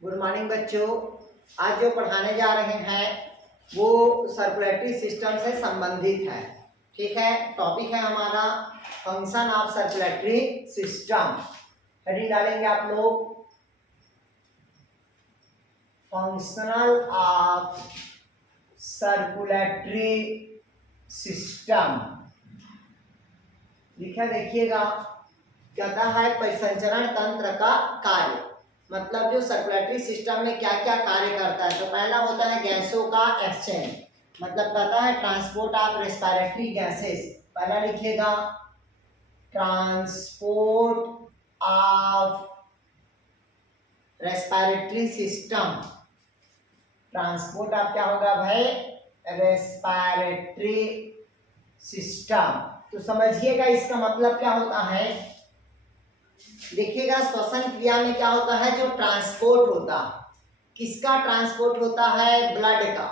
Good morning बच्चों। आज जो पढ़ाने जा रहे हैं वो सर्कुलेटरी सिस्टम से संबंधित है। ठीक है, टॉपिक है हमारा function of circulatory system. Heading डालेंगे आप लोग, फंक्शनल ऑफ सर्कुलेटरी सिस्टम लिखा देखिएगा। कहता है परिसंचरण तंत्र का कार्य, मतलब जो सर्कुलेटरी सिस्टम में क्या क्या कार्य करता है। तो पहला होता है गैसों का एक्सचेंज, मतलब कहता है ट्रांसपोर्ट ऑफ रेस्पिरेटरी गैसेस। पहला लिखिएगा transport of respiratory system. Transport of क्या होगा भाई, रेस्पिरेटरी सिस्टम। तो समझिएगा इसका मतलब क्या होता है। देखिएगा श्वसन क्रिया में क्या होता है, जो ट्रांसपोर्ट होता है, किसका ट्रांसपोर्ट होता है, ब्लड का।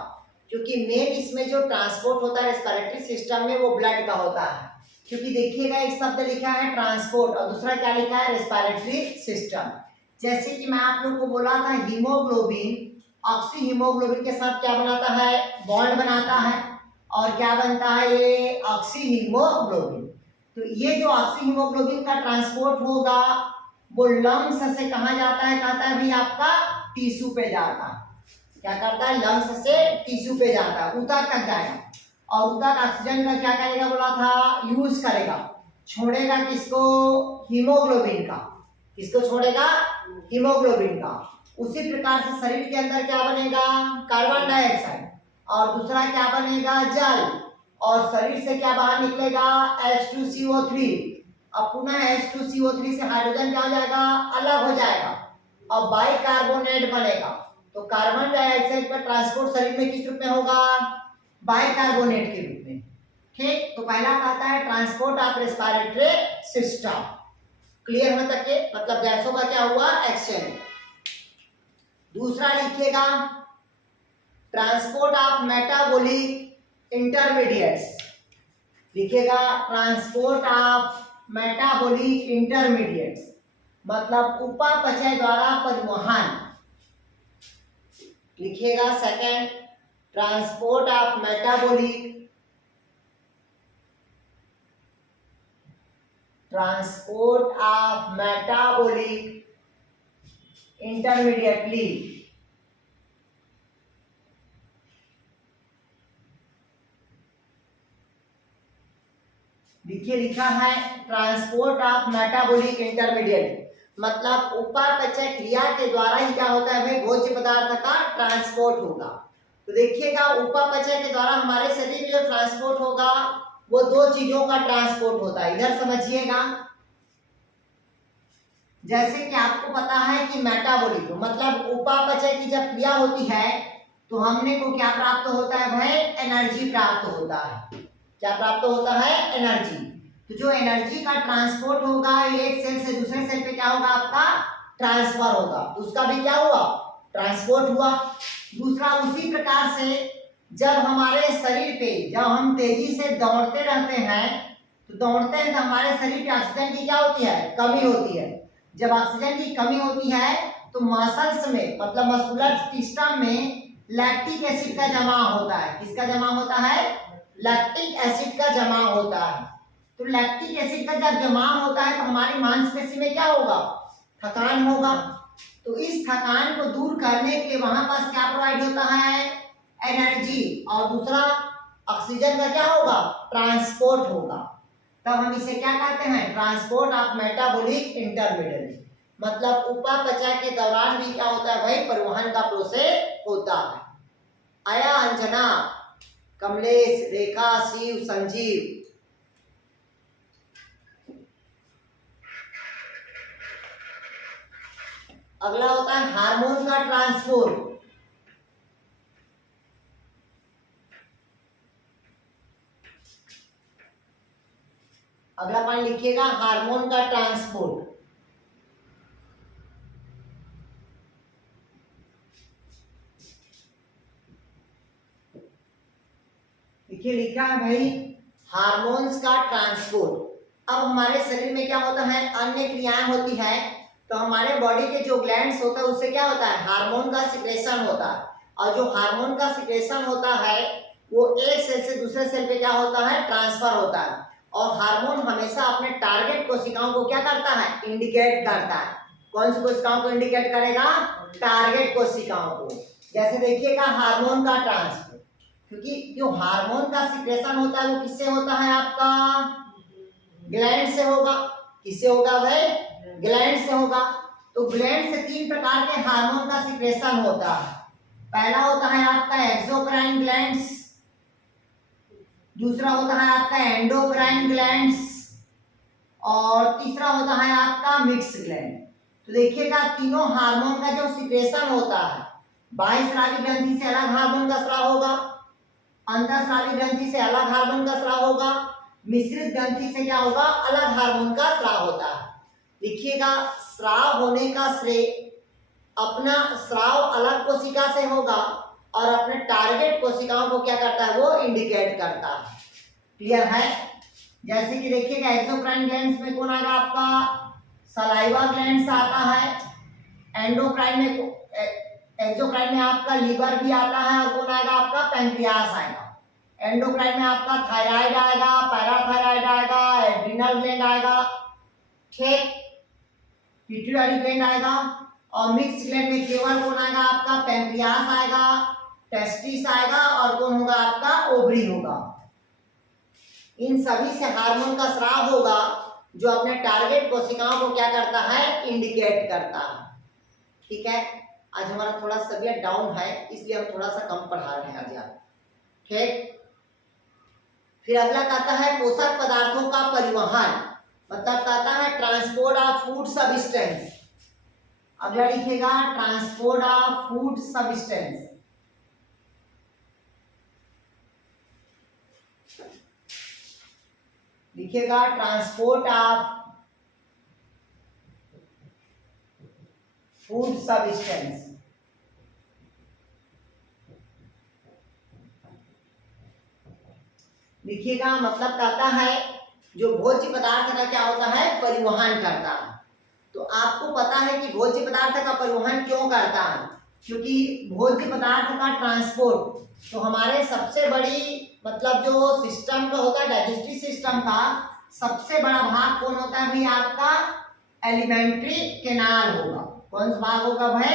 क्योंकि मेन इसमें जो ट्रांसपोर्ट होता है रेस्पिरेटरी सिस्टम में वो ब्लड का होता है। क्योंकि देखिएगा एक शब्द लिखा है ट्रांसपोर्ट और दूसरा क्या लिखा है, रेस्पिरेटरी सिस्टम। जैसे कि मैं आप लोग को बोला था हीमोग्लोबिन ऑक्सी हीमोग्लोबिन के साथ क्या बनाता है, बॉन्ड बनाता है और क्या बनता है, ये ऑक्सी हीमोग्लोबिन। तो ये जो ऑक्सी हीमोग्लोबिन का ट्रांसपोर्ट होगा वो लंग्स से कहाँ जाता है, कहता है भाई आपका टिश्यू पे जाता है। क्या करता है, लंग्स से टिश्यू पे जाता है, ऊतक तक जाएगा और ऊतक ऑक्सीजन का क्या करेगा बोला था, यूज करेगा, छोड़ेगा किसको, हीमोग्लोबिन का। किसको छोड़ेगा, हीमोग्लोबिन का। उसी प्रकार से शरीर के अंदर क्या बनेगा, कार्बन डाइऑक्साइड और दूसरा क्या बनेगा, जल। और शरीर से क्या बाहर निकलेगा, H2CO3। अब पुनः H2CO3 से हाइड्रोजन क्या हो जाएगा, अलग हो जाएगा और बाइकार्बोनेट बनेगा। तो कार्बन डाइऑक्साइड का ट्रांसपोर्ट शरीर में किस रूप में होगा, बाइकार्बोनेट के रूप में। ठीक, तो पहला कहता है transport of respiratory system. Clear हो तक के, मतलब गैसों का क्या हुआ, एक्सचेंज। दूसरा लिखिएगा ट्रांसपोर्ट ऑफ मेटाबॉलिक इंटरमीडिएट्स। लिखिएगा ट्रांसपोर्ट ऑफ मेटाबॉलिक इंटरमीडिएट्स, मतलब उपापचय द्वारा परिवहन। लिखिएगा second, transport of metabolic intermediately. देखिए लिखा है ट्रांसपोर्ट ऑफ मेटाबॉलिक इंटरमीडिएट, मतलब उपापचय क्रिया के द्वारा ही क्या होता है भाई, भोज्य पदार्थ का ट्रांसपोर्ट होगा। तो देखिएगा उपापचय के द्वारा हमारे शरीर में जो ट्रांसपोर्ट होगा वो दो चीजों का ट्रांसपोर्ट होता है। इधर समझिएगा, जैसे कि आपको पता है कि मेटाबॉलिक मतलब उपापचय की जब क्रिया होती है तो हमने को क्या प्राप्त होता है भाई, एनर्जी प्राप्त होता है। क्या प्राप्त होता है, एनर्जी। तो जो एनर्जी का ट्रांसपोर्ट होगा एक सेल से दूसरे सेल पे क्या होगा, आपका ट्रांसफर होगा। तो उसका भी क्या हुआ, ट्रांसपोर्ट हुआ। दूसरा उसी प्रकार से जब हमारे शरीर पे जब हम तेजी से दौड़ते रहते हैं तो दौड़ते हैं तो हमारे शरीर पे ऑक्सीजन की क्या होती है, कमी होती है। जब ऑक्सीजन की कमी होती है तो मसल्स में मतलब मस्कुलर सिस्टम में लैक्टिक एसिड का जमा होता है। किसका जमा होता है, लैक्टिक एसिड का जमा होता है। तो लैक्टिक एसिड का जब जमा होता है तो हमारी मांसपेशी में क्या होगा, थकान होगा। तो इस थकान को दूर करने के लिए वहां पास क्या प्रोवाइड होता है, एनर्जी, और दूसरा ऑक्सीजन का क्या होगा, ट्रांसपोर्ट होगा। तब हम इसे क्या कहते हैं, ट्रांसपोर्ट ऑफ मेटाबॉलिक इंटरमीडिएट, मतलब उपापचय के दौरान भी क्या होता है भाई, परिवहन का प्रोसेस होता है। आया अंजना, कमलेश, रेखा, शिव, संजीव। अगला होता है हार्मोन का ट्रांसपोर्ट। अगला पॉइंट लिखिएगा हार्मोन का ट्रांसपोर्ट। देखिए लिखा है भाई हार्मोन्स का ट्रांसपोर्ट। अब हमारे शरीर में क्या होता है, अन्य क्रियाएं होती है तो हमारे बॉडी के जो ग्लैंड्स होता है उससे क्या होता है, हार्मोन का सिक्रेशन होता है। और जो हार्मोन का सिक्रेशन होता है वो एक सेल से दूसरे सेल पे क्या होता है, ट्रांसफर होता है। और हार्मोन हमेशा अपने टारगेट कोशिकाओं को क्या करता है, इंडिकेट करता है। कौन सी कोशिकाओं को इंडिकेट करेगा, टारगेट कोशिकाओं को। जैसे देखिएगा हार्मोन का ट्रांसपोर्ट, क्योंकि जो हार्मोन का सिक्रेशन होता है वो किससे होता है, आपका ग्लैंड से होगा। किससे होगा भाई, ग्लैंड से होगा। तो ग्लैंड से 3 प्रकार के हार्मोन का सिक्रेशन होता है। पहला होता है आपका एक्सोक्राइन ग्लैंड्स, दूसरा होता है आपका एंडोक्राइन ग्लैंड्स, और तीसरा होता है आपका मिक्स ग्लैंड। तो देखिएगा तीनों हार्मोन का जो सिक्रेशन होता है, बाह्यस्रावी ग्रंथि से अलग हार्मोन का स्राव होगा, अंतःस्रावी ग्रंथि से अलग हार्मोन का स्राव होगा, मिश्रित ग्रंथि से क्या होगा, अलग हार्मोन का स्राव होता है। देखिएगा स्राव होने का श्रेय अपना स्राव अलग कोशिका से होगा और अपने टारगेट कोशिकाओं को क्या करता है, वो इंडिकेट करता है। क्लियर है। जैसे कि देखिएगा एक्सोक्राइन ग्लैंड्स में कौन आएगा, आपका सलाइवा ग्लैंड्स आता है। एंडोक्राइन में, एक्सोक्राइन में आपका लीवर भी आता है, और कौन आएगा, आपका पैंक्रियास आएगा। एंडोक्राइन में आपका थायराइड आएगा, पैराथायराइड आएगा, एड्रिनल ग्लैंड आएगा, ठीक, पिट्यूटरी ग्लैंड आएगा। और मिक्स ग्लैंड में केवल कौन आएगा, आपका पैंक्रियास आएगा, टेस्टिस आएगा, और कौन होगा, आपका ओवरी होगा। इन सभी से हार्मोन का स्राव होगा जो अपने टारगेट कोशिकाओं को क्या करता है, इंडिकेट करता है। ठीक है। आज हमारा थोड़ा तबियत डाउन है इसलिए हम थोड़ा सा कम पढ़ा रहे हैं आज यार, ठीक। फिर अगला कहता है पोषक पदार्थों का परिवहन, मतलब कहता है ट्रांसपोर्ट ऑफ फूड सब्सटेंस। अगला लिखेगा ट्रांसपोर्ट ऑफ फूड सब्सटेंस। लिखेगा ट्रांसपोर्ट ऑफ फूड सब्सटेंस। लिखिएगा मतलब कहता है जो भोज्य पदार्थ का क्या होता है, परिवहन करता है। तो आपको पता है कि भोज्य पदार्थ का परिवहन क्यों करता है, क्योंकि भोज्य पदार्थ का ट्रांसपोर्ट तो हमारे सबसे बड़ी मतलब जो सिस्टम का होता है, डाइजेस्टिव सिस्टम का सबसे बड़ा भाग कौन होता है भाई, आपका एलिमेंट्री कैनाल होगा। कौन सा भाग होगा भाई,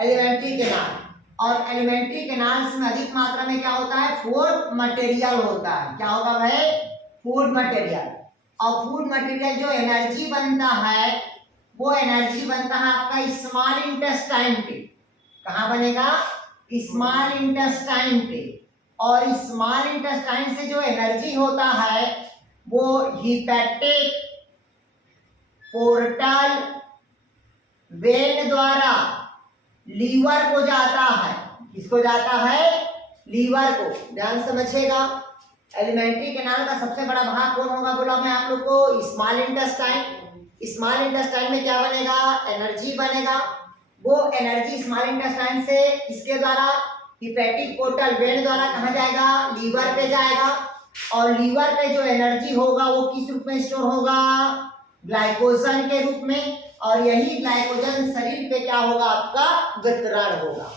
एलिमेंट्री कैनाल। और एलिमेंट्री कैनाल्स में अधिक मात्रा में क्या होता है, फूड मटेरियल होता है। क्या होगा भाई, फूड मटेरियल। और फूड मटेरियल जो एनर्जी बनता है वो एनर्जी बनता है आपका स्मॉल इंटेस्टाइन पे। कहाँ बनेगा, स्मॉल इंटेस्टाइन पे। और स्मॉल इंटेस्टाइन से जो एनर्जी होता है वो हिपैटिक पोर्टल वेन द्वारा लीवर को जाता है। किसको जाता है, लीवर को। ध्यान समझिएगा, एलिमेंट्री कैनाल का सबसे बड़ा भाग कौन होगा बोला मैं आप लोग को, स्मॉल इंटेस्टाइन। स्मॉल इंटेस्टाइन में क्या बनेगा, एनर्जी बनेगा। वो एनर्जी स्मॉल इंटेस्टाइन से इसके द्वारा हिपैटिक पोर्टल वेन द्वारा कहाँ जाएगा, लीवर पे जाएगा। और लीवर पे जो एनर्जी होगा वो किस रूप में स्टोर होगा, ग्लाइकोजन के रूप में। और यही ग्लाइकोजन शरीर पे क्या होगा, आपका वितरण होगा।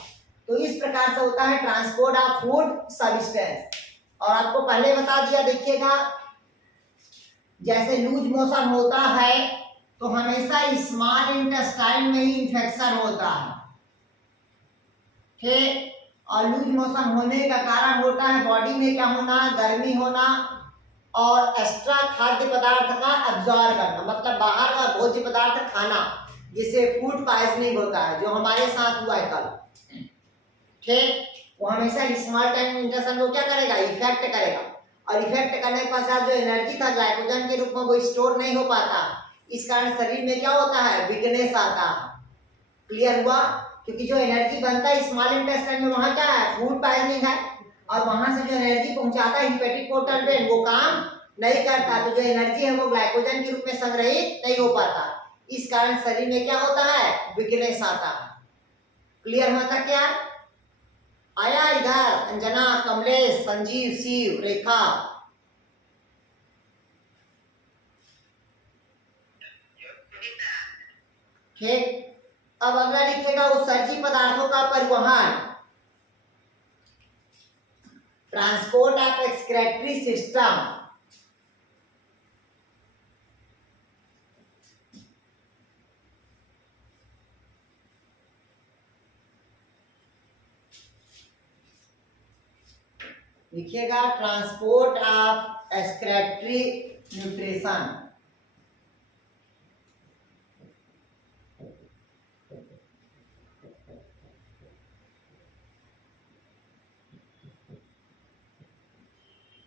तो इस प्रकार से होता है ट्रांसपोर्ट ऑफ फूड सब्सटेंस। और आपको पहले बता दिया, देखिएगा जैसे लूज मोशन होता है तो हमेशा स्मॉल इंटेस्टाइन में ही इंफेक्शन होता है, ठीक। और लूज मोशन होने का कारण होता है बॉडी में क्या होना, गर्मी होना और एक्स्ट्रा खाद्य पदार्थ का अब्जॉर्ब करना, मतलब बाहर का भोज्य पदार्थ खाना, जिससे फूड पॉइजनिंग होता है, जो हमारे साथ हुआ है कल, ठीक। वो हमेशा स्मॉल टाइम इंटेस्टाइन को क्या करेगा, इफेक्ट करेगा। और इफेक्ट करने के पश्चात जो एनर्जी था ग्लाइकोजन के रूप में वो स्टोर नहीं हो पाता। इस कारण शरीर में क्या होता है, वीकनेस आता है। क्लियर हुआ, क्योंकि जो एनर्जी बनता है स्मॉल इंटेस्टाइन में वहां क्या है, फूड पॉइजनिंग है। और वहां से जो एनर्जी पहुंचाता है हिपैटिक पोर्टल वेन, वो काम नहीं करता। तो जो एनर्जी है वो ग्लाइकोजन के रूप में संग्रहित नहीं हो पाता। इस कारण शरीर में क्या होता है, वीकनेस आता है। क्लियर हुआ था क्या, आया इधर अंजना, कमलेश, संजीव, शिव, रेखा। ठीक। अब अगला लिखेगा उत्सर्जी पदार्थों का परिवहन, ट्रांसपोर्ट ऑफ एक्सक्रेटरी सिस्टम। लिखिएगा ट्रांसपोर्ट ऑफ एक्सक्रेटरी न्यूट्रिशन।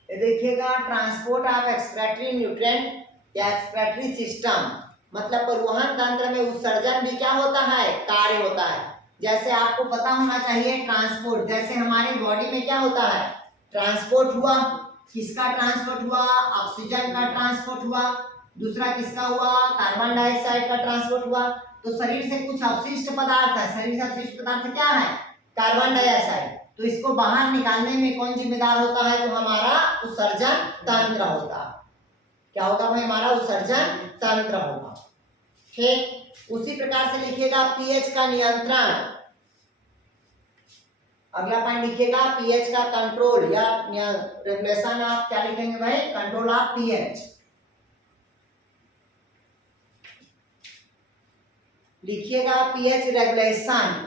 देखिएगा ट्रांसपोर्ट ऑफ एक्सक्रेटरी न्यूट्रिएंट या एक्सक्रेटरी सिस्टम मतलब परिवहन तंत्र में उत्सर्जन भी क्या होता है, कार्य होता है। जैसे आपको पता होना चाहिए ट्रांसपोर्ट, जैसे हमारे बॉडी में क्या होता है, ट्रांसपोर्ट हुआ, किसका ट्रांसपोर्ट हुआ, ऑक्सीजन का ट्रांसपोर्ट हुआ, दूसरा किसका हुआ, कार्बन डाइऑक्साइड का ट्रांसपोर्ट हुआ। तो शरीर से कुछ अवशिष्ट पदार्थ है, शरीर से अवशिष्ट पदार्थ क्या है, कार्बन डाइऑक्साइड। तो इसको बाहर निकालने में कौन जिम्मेदार होता है, तो हमारा उत्सर्जन तंत्र होता है। क्या होगा भाई, हमारा उत्सर्जन तंत्र होगा। ठीक, उसी प्रकार से लिखिएगा पीएच का नियंत्रण। अगला पॉइंट लिखिएगा पीएच का कंट्रोल या रेगुलेशन। आप क्या लिखेंगे भाई, कंट्रोल ऑफ पीएच। लिखिएगा पीएच रेगुलेशन।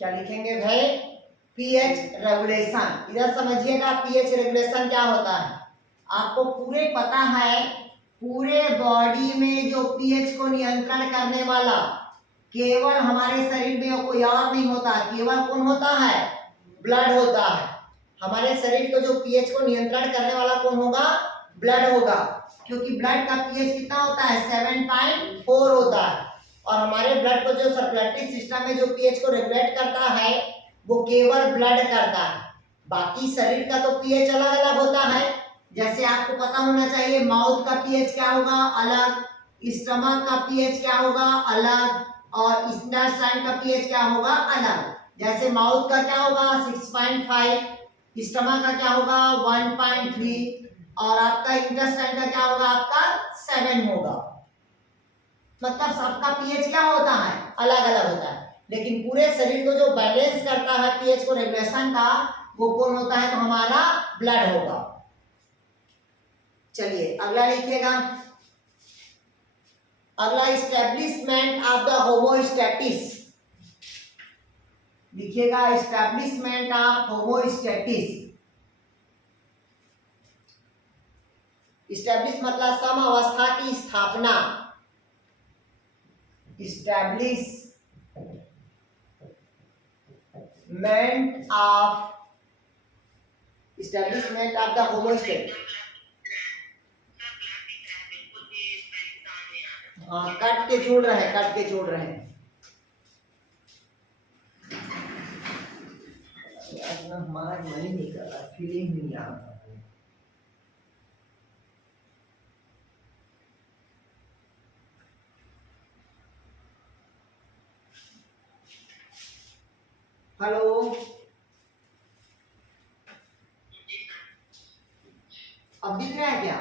क्या लिखेंगे भाई, पीएच रेगुलेशन। इधर समझिएगा पीएच रेगुलेशन क्या होता है। आपको पूरे पता है, पूरे बॉडी में जो पीएच को नियंत्रण करने वाला केवल हमारे शरीर में कोई और नहीं होता, केवल कौन होता है, ब्लड होता है। हमारे शरीर को जो पीएच को नियंत्रण करने वाला कौन होगा, ब्लड होगा, क्योंकि ब्लड का पीएच कितना होता है, 7.4 होता है। और हमारे ब्लड को जो सर्कुलेटरी सिस्टम में जो पीएच को रेगुलेट करता है वो केवल ब्लड करता है। बाकी शरीर का तो पीएच अलग अलग होता है। जैसे आपको पता होना चाहिए माउथ का पीएच क्या होगा, अलग, स्टमक का पीएच क्या होगा, अलग, और इंटेस्टाइन का पीएच क्या होगा, अलग। जैसे माउथ का क्या होगा 6.5, स्टमक का क्या होगा 1.3, और आपका इंटेस्टाइन का क्या होगा, आपका 7 होगा। मतलब सबका पीएच क्या होता है, अलग अलग होता है। लेकिन पूरे शरीर को जो बैलेंस करता है पीएच को रेगुलेशन का, वो कौन होता है, तो हमारा ब्लड होगा। चलिए अगला लिखिएगा, अगला एस्टेब्लिशमेंट ऑफ द होमोस्टैटिस। लिखिएगा एस्टेब्लिशमेंट ऑफ होमोस्टैटिस। एस्टेब्लिश मतलब सम अवस्था की स्थापना। establishment of the homostatic। हाँ, कट के जोड़ रहे हैं, कट के जोड़ रहे हैं। हमारा मन ही नहीं कर रहा, फीलिंग नहीं आ रहा। हेलो, अब दिख रहा है क्या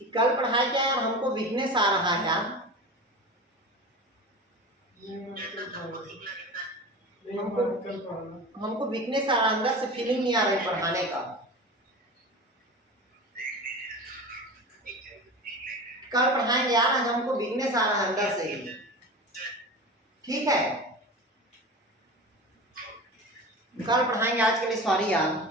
कि कल पढ़ाया क्या यार, हमको वीकनेस आ रहा है यार। हमको वीकनेस आ रहा है, अंदर से फीलिंग नहीं आ रही पढ़ाने का। कल पढ़ाएंगे यार, आज हमको वीकनेस आ रहा है अंदर से ही। ठीक है, कल पढ़ाएंगे, आज के लिए सॉरी यार।